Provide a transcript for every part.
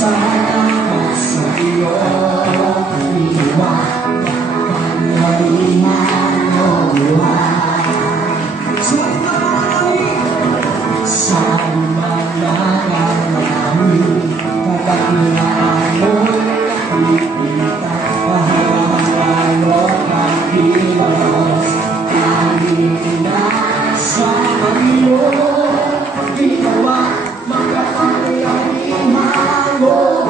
Salamat sa iyo, Iwa, kapangyarihan mo buhay. Sa mananalawi, kakakilaan mo'y nakikita, kahawakan mo ang kilos. Kanina sa iyo, ginawa, makapangyarihan mo.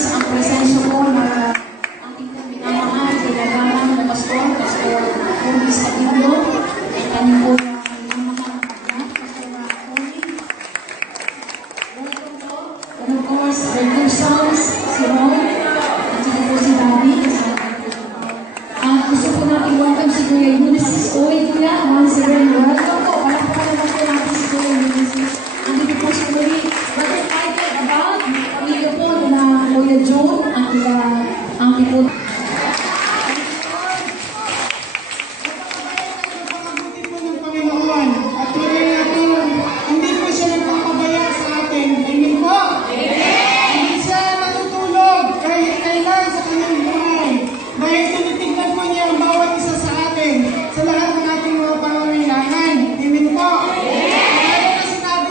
Ang presensya ko na ating minamahal, kailangan ng Pastor Cody Stadillo, at kanyang po na minamahal na pagkat, Pastor Cody. Welcome po. And of course, the two sons, si Ron, at saka po si Daddy. At gusto po natin welcome si Kuya Eunice. Uy, Kuya, once again, welcome po. Palakpakan naman po natin si Kuya Eunice. Andito po si Kuya. But excited about pamilya po na Kuya John, ang tipo. Napakabuti po ng Panginoon. At tuloy natin, hindi po siya nagpapabaya sa atin. Amen po? Hindi siya natutulog kahit kailan sa kanyang buhay. Dahil tinitignan po niya ang bawat isa sa atin sa lahat ng ating mga pangangailangan. Amen po? Kaya na sinabi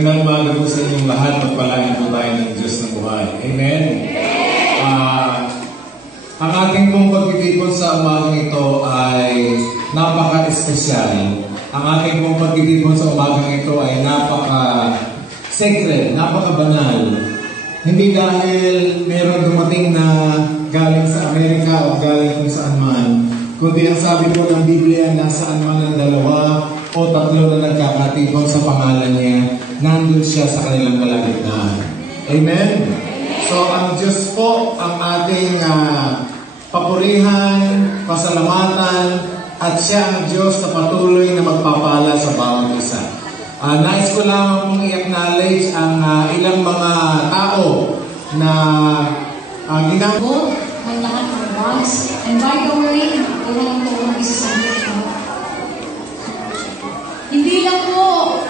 Magandang umaga po sa inyong lahat. Pagpalain po tayo ng Diyos na buhay. Amen? Ang ating pong pagtitipon sa umagang ito ay napaka-espesyal. Ang ating pong pagtitipon sa umagang ito ay napaka-sacred, napaka-banal. Hindi dahil meron dumating na galing sa Amerika o galing kung saan man, kundi ang sabi po ng Biblia, nasaan man ang dalawa o tatlo na nagkakatipon sa pangalan niya, nandun siya sa kanilang kalagitnaan. Amen? So, ang Diyos po ang ating papurihan, pasalamatan, at siya ang Diyos na patuloy na magpapala sa bawat isa. Nais ko lamang pong i-acknowledge ang ilang mga tao na ginagawa ng lahat ng bags. And by the way, wala lang po ang isasabi ko. Hindi lang po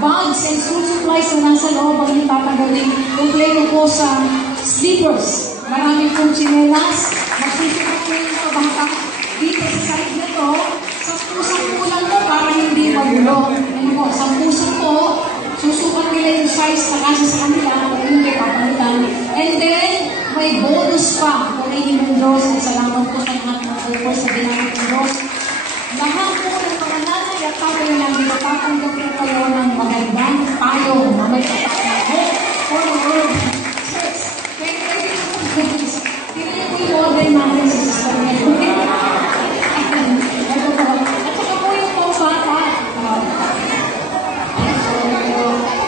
bags and school supplies na nasa loob ang itatagaling. Kumpleno po sa slippers. Maraming pong chinelas. Magsusukat po yung mga bata dito sa side na to. Sa pusang po lang po para hindi magulo. Ano po, sa pusang po, susukat nila yung size na kasi sa kanila kung hindi papalitan. And then, may bonus pa kung inyong Diyos. Salamat po sa lahat ng offers sa ginamit ng Diyos. Lahat po ng mga nanay at tatay na nagtatanggap po kayo ng magandang payo na may tatanggap for the world. Church, pwede po guys. Tingnan niyo po yung order natin sa sister niya. At saka po yung pausata.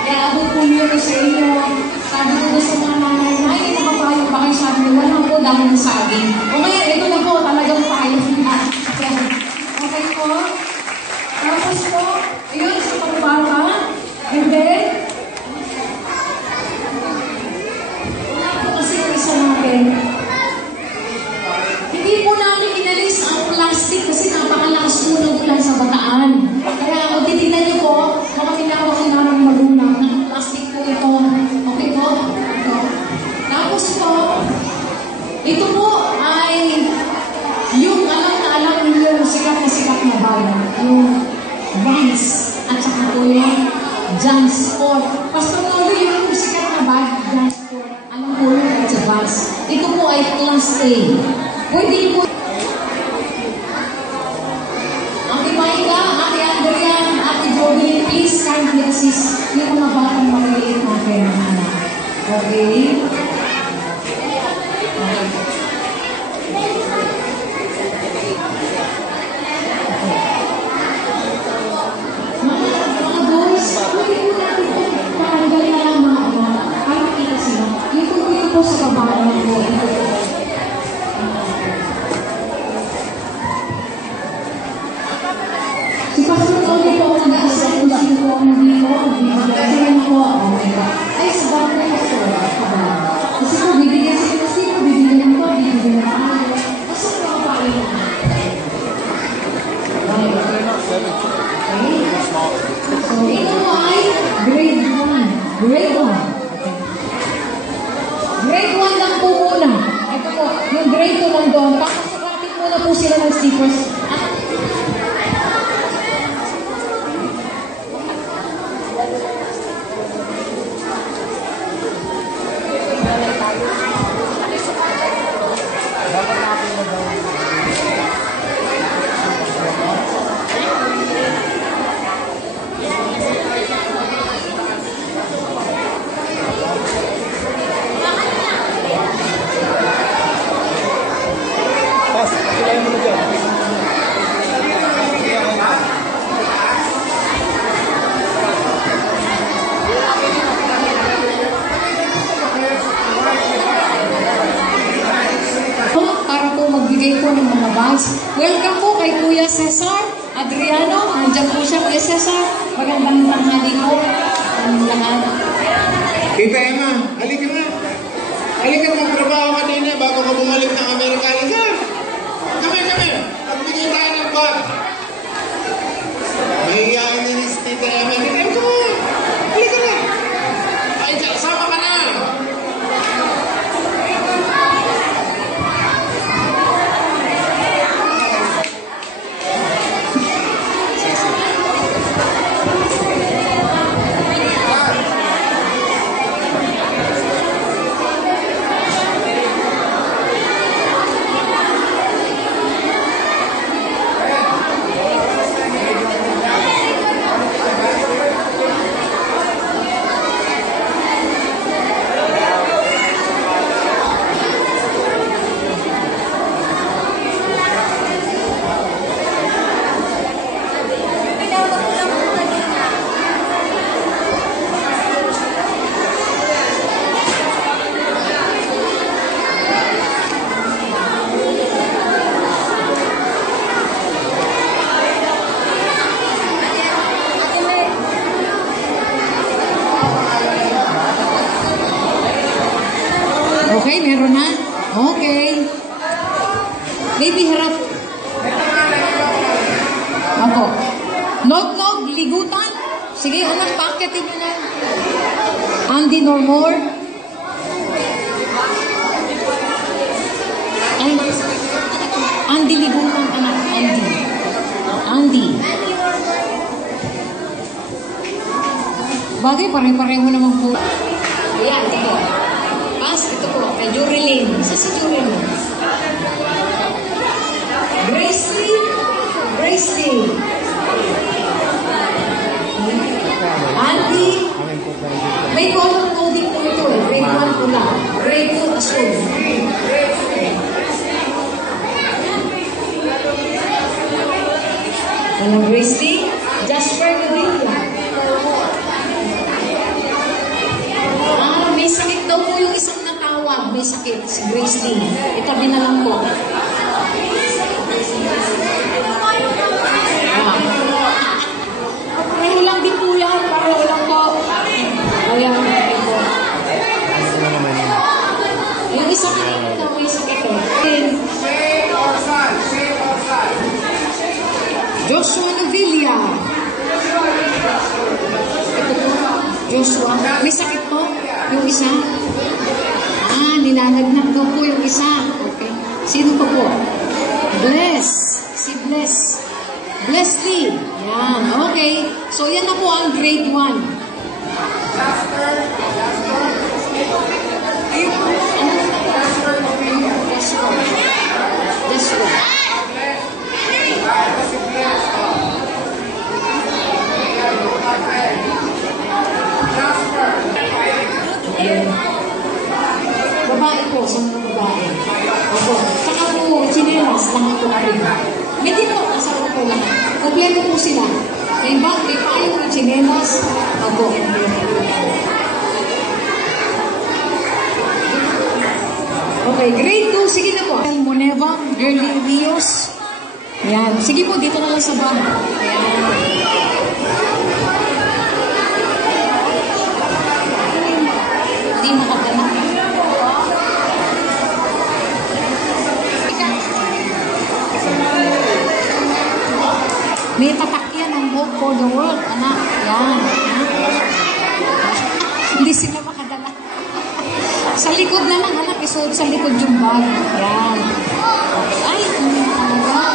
Kaya abot po niyo ko sa inyo. Sabi ko sa mga nanay, ay, nakapayo ba kayo? Sabi niyo, wala po dami ng saging. O kaya, ito na po, talagang payo na. Okay po? Tapos po, yun sa pagbata. And then, wala po kasi isa natin. Hindi po namin inalis ang plastic kasi napakalakas po ng ulan sa Bataan. Kaya kung titignan niyo po, baka pinakawakin namin magulang ng plastic po ito. Okay po? Ito. Tapos po, ito po ay yung alam ninyo yung sikat na bag. Yung Vans at saka po yung Jansport. Pastor Nolo, yung sikat na bag, Jansport. Alam po yung sa Vans. Ito po ay Class A. Pwede po. Ate Maida, Ate Andrea, Ate Joby, please kindly assist yung mga batang maliit natin ng anak. Okay? Mga boys, pwede po natin po tanggal na lang mga anak. Para kita sila. Yung po sa baba ng po. Si Pastor Tony po ang nag-asal kung sino po ang nandito. Sige na po. Ay, sa baba na Pastor. Kasi po, bibigyan si Pastor. Bibigyan ko. Bibigyan na tayo. Kasi po ang paano. Okay. So, ito po ay grade 1. Grade 1. Grade 1 lang po muna. Ito po, yung grade 2 lang doon. Papasukatin muna po sila ng stickers. Welcome po kay Kuya Cesar Adriano. Nandiyan po siya, Kuya Cesar. Magandang tanghali po ang lahat. Tita Emma, halika na. Halika na, magtrabaho ka din bago ka bumalik ng Amerika. Halika. Kami. Pagbigay tayo ng bag. Mahihiyaan niya ni Tita Emma. Tita Emma, halika na. Ay, sama ka na. Okay, meron na? Okay. Baby, harap. Ako. Nog-nog, ligutan. Sige, anak, paketin nyo na. Andy Normore. Ay, Andy ligutan, anak. Andy. Bagay, pare-pareho naman po. Ayan, ito po. Ito po, kay Jurilyn. Isa si Jurilyn. Gracie. Andy. May color coding po ito eh. Grade 1 po lang. Grade 2 asul. Walang Gracie. Jasper Gaviria. May sakit daw po yung isang natawag. May sakit, si Gracie. Itabi na lang po. Pareho lang din po yan. Pareho lang po. Ayan. Yung isa kanina, may sakit eh. Joshua Novilla. Ito po. Joshua. May sakit po. Yung isa. Nilalagnat daw po yung isa. Okay. Sino pa po? Bless. Si Bless. Blessly. Yan. Okay. So, yan na po ang grade 1. Jasper. Babae po, sa mga babae. Opo. Saka po, chinelas lang ako rin. May dito, asawa ko lang. Kompleto po sila. May bag, may payo, may chinelas. Opo. Okay, grade 2. Sige na po. Moneva, Girly Rios. Ayan. Sige po, dito na lang sa bag. Ayan. Hindi makapala. May tatakyan ang Hope for the World, anak. Yan. Hindi sila makadala. Sa likod naman, anak, isuot sa likod yung bag. Yan. Ay, hindi talaga.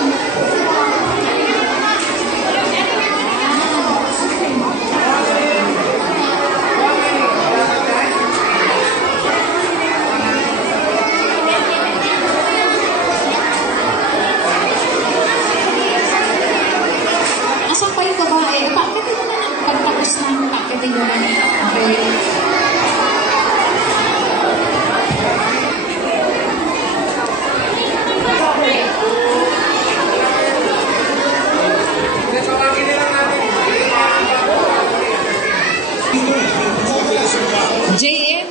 Asan pa yung babae? Pakitin mo na lang. Pagtapos na, pakitin mo na. Okay. JM.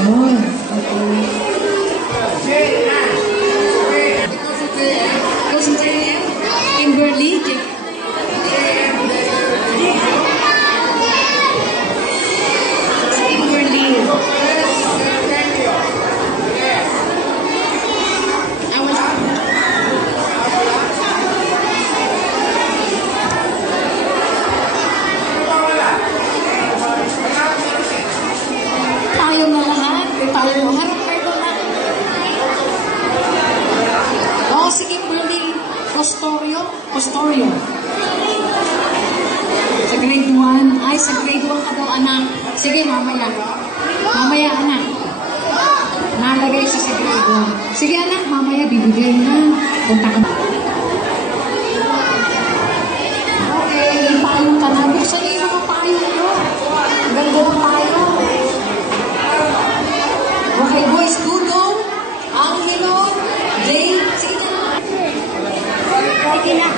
Ayun. Ito si JM. Kimberly. Tayo na lahat. Tayo harap kayo na. Oh, si Kimberly Costorio. Sa grade 1. Ay, sa grade 1 ka daw, anak. Sige, mamaya. Mamaya, anak. Nalagay siya sa grade 1. Sige, anak, mamaya bibigay na. Punta ka. Okay, yung payong ka na. Buksan niyo yung mga payong nyo. Ganda ng payong. Okay, boys, Dudong, Angelo, Jay, sige na. Sige na.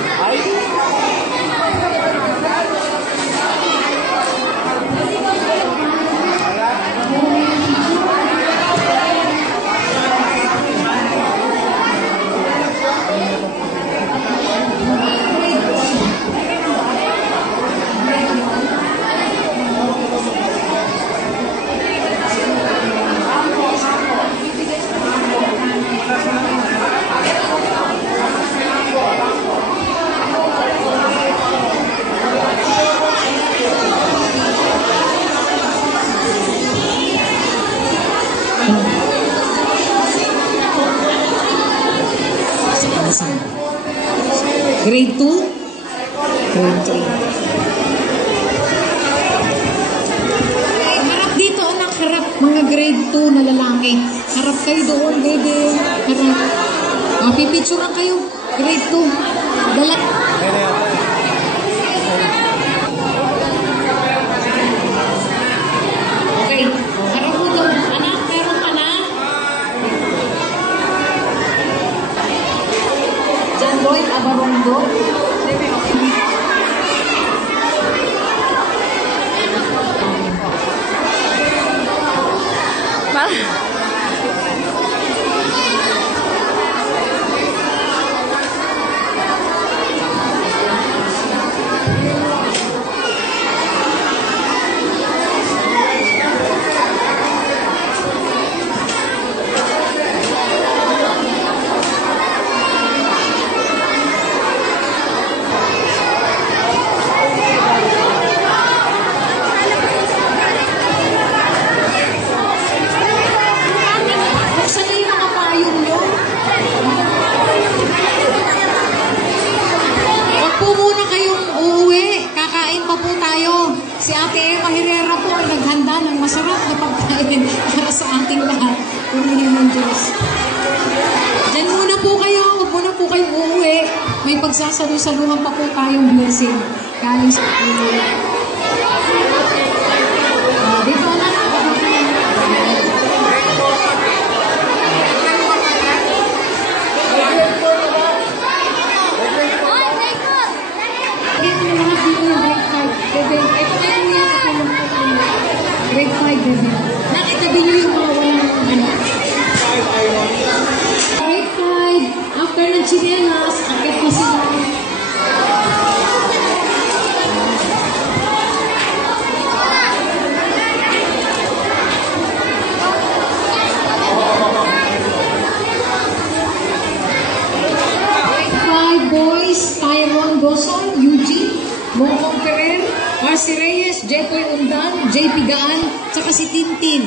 Grade 2? Grade 3. Harap dito, anak. Harap. Mga grade 2 na lalaki. Harap kayo doon, baby. Harap. Pipicturean kayo. Grade 2. Dala. Okay. Harap mo doon. Anak, meron ka na? John Lloyd Abarondo. Buksan niyo yung mga payong nyo. Huwag po muna kayong uuwi. Kakain pa po tayo. Si Ate Eva Herrera po ay naghanda ng masarap na pagkain para sa ating lahat. Purihin ng Diyos. Diyan muna po kayo. Huwag muna po kayong uuwi. May pagsasalu-saluhan pa po tayong blessing. Galing sa Pilipinas. Dito na. Ito na lahat dito yung grade 5. Bebe, ito kayo niya. Grade 5, bebe. Nakitabi niyo yung mga walang ano. Grade 5. After ng chinelas, akit na sila. Boys, Tyron Dawson, Eugene, Mongkong Ferrer, Marcy Reyes, Jepoy Undan, JP Gaan, tsaka si Tintin.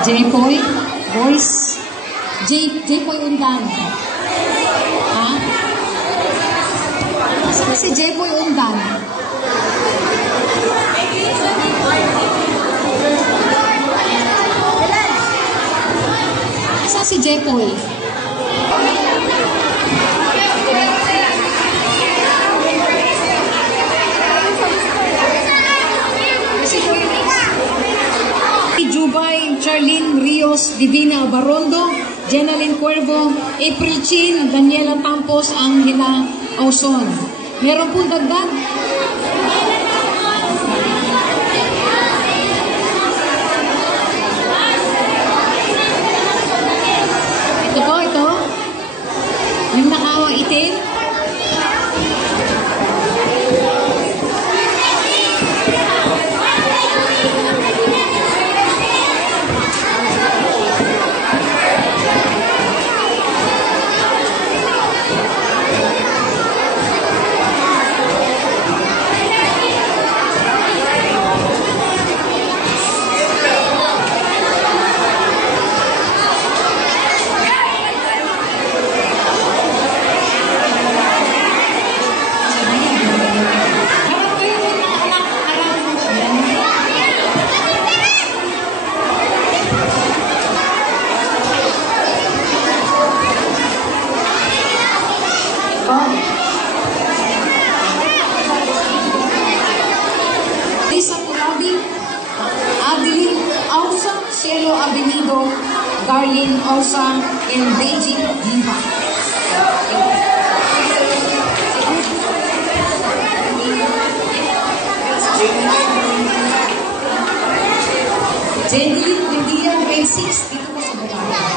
Jepoy, boys, Jepoy Undan. Ha? Saan si Jepoy Undan? Saan si Jepoy? Jubay, Charlene Rios, Divina Barondo, Jenaline Cuervo, April Chin, Daniela Tampos, Angela Auson. Meron pong dagdag? Ito po, ito. Yung nakawang itim. Lisa Curabi, Adeline Ausa, Cielo Avenido, Darlene Ausa, and Beijing Diva. Jenny Lydia, grade 6, dito po sa Bulacan.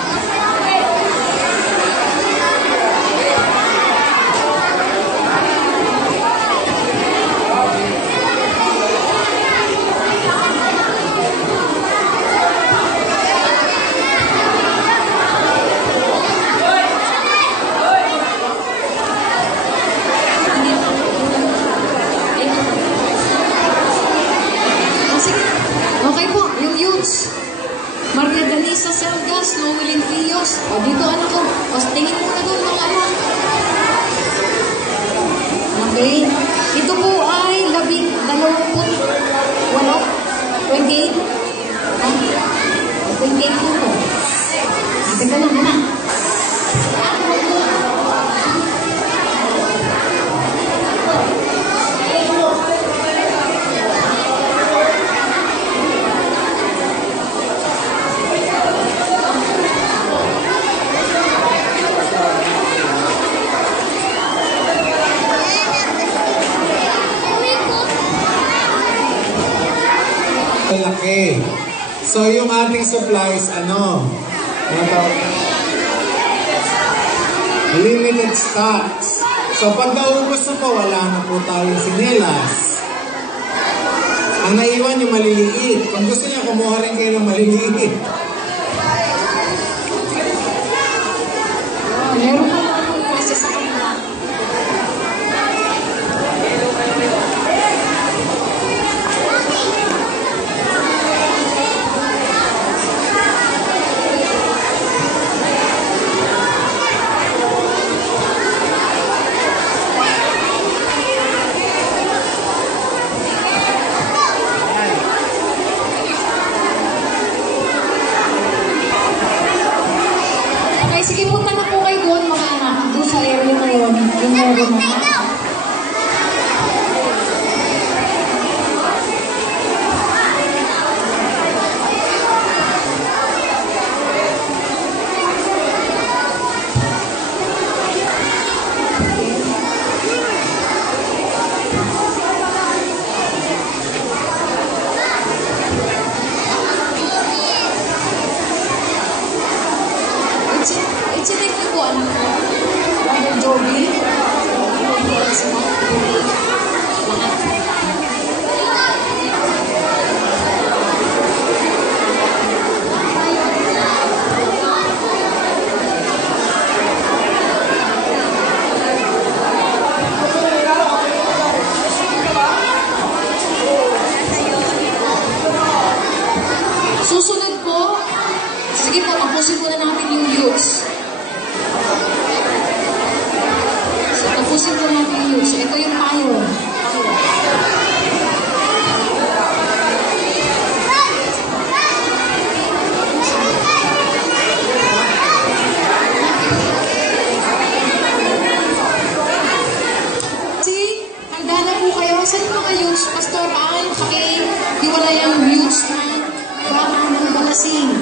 Tapos tingin muna doon mga anak. Okay. Ito po ay 28. 28 po po. Teka lang, anak. Malaki. So yung ating supplies, limited stocks. So pag naubos na po, wala na po tayong sinelas. Ang naiwan yung maliliit. Kung gusto niya, kumuha rin kayo ng maliliit. Meron pa kasi sa kanila. Okay, sige, punta na po kayo doon mga anak. Doon sa area na yun. Yung meron na. Ichinig niyo po anak ko. Brother Joby. Susunod po, sige po, tapusin muna natin yung youths. So, tapusin po natin yung youths. Ito yung payo. See, handa na po kayo. Saan yung mga youths? Pastor Al, pakihiwala yung youths na baka ng balasing.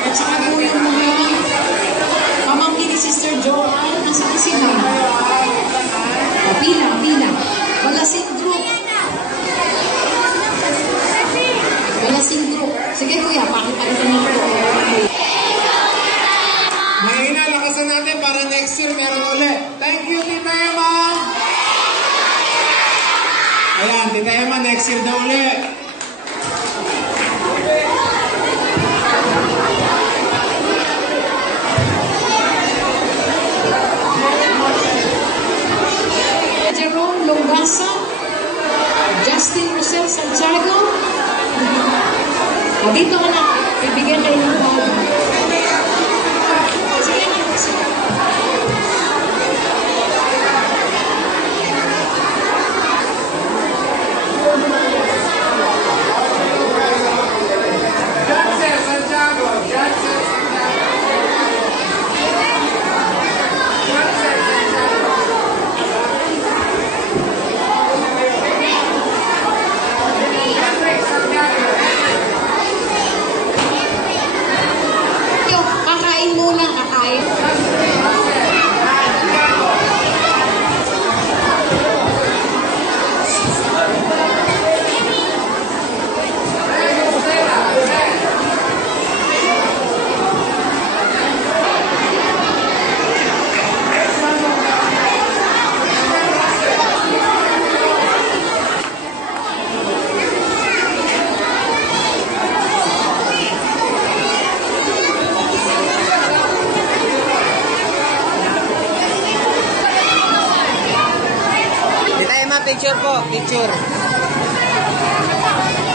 At saka po yung mga pamangkin ni Sister Joanne, nasaan sila? Pila. Balasing group. Balasing group. Sige kuya, pakipalitan niyo po. Mahina, lakasan natin para next year meron ulit. Thank you, Tita Emma! Ayan, Tita Emma, next year na ulit. Jerome Longasa, Justin Rosel Santiago. Dito ka na, bibigyan kayo ng bag. Sige na, sige. Kakain muna, kakain. Picture po, picture.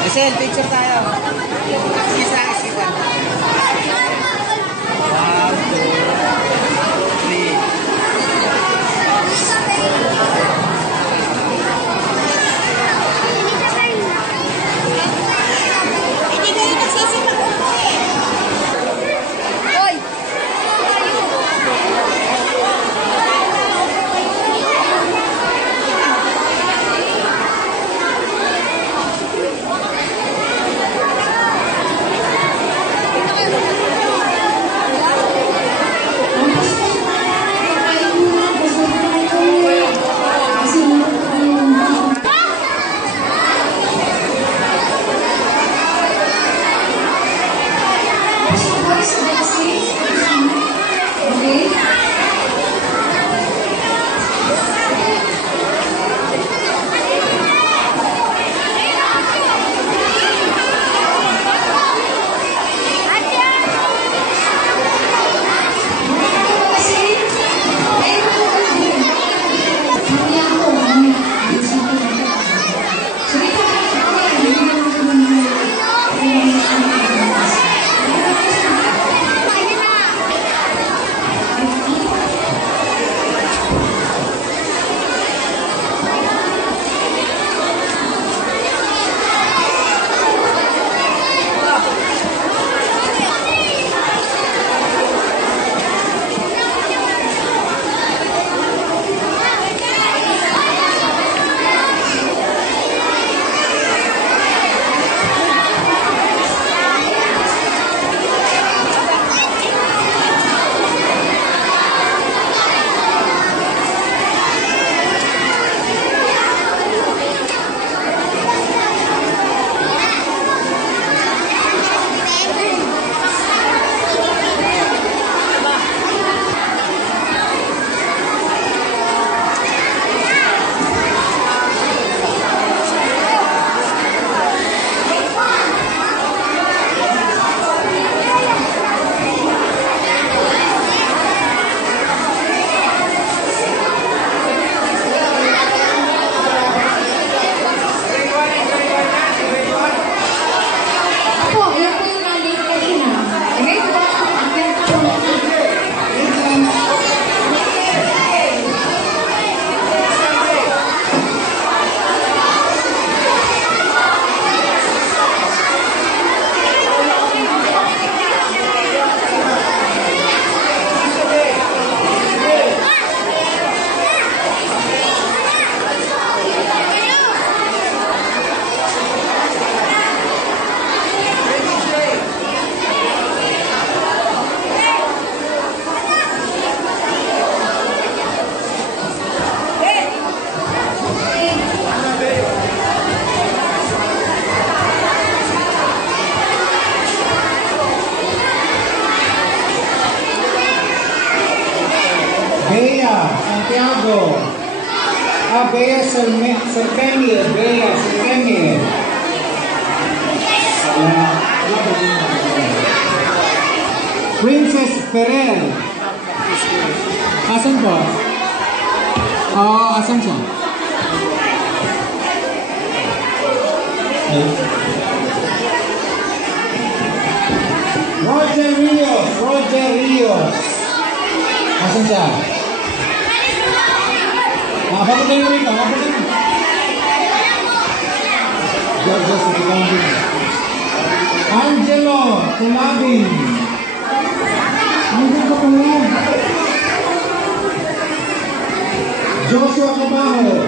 Michelle, picture tayo. Isa. 1, 2, 3. Bea Santiago. Bea Serpenio. Bea Serpenio. Princess Ferrer. Asan po? Asan siya? Roger Rios. Asan siya? Papunta mo rito. Angelo Tumabing. Joshua Cabajo.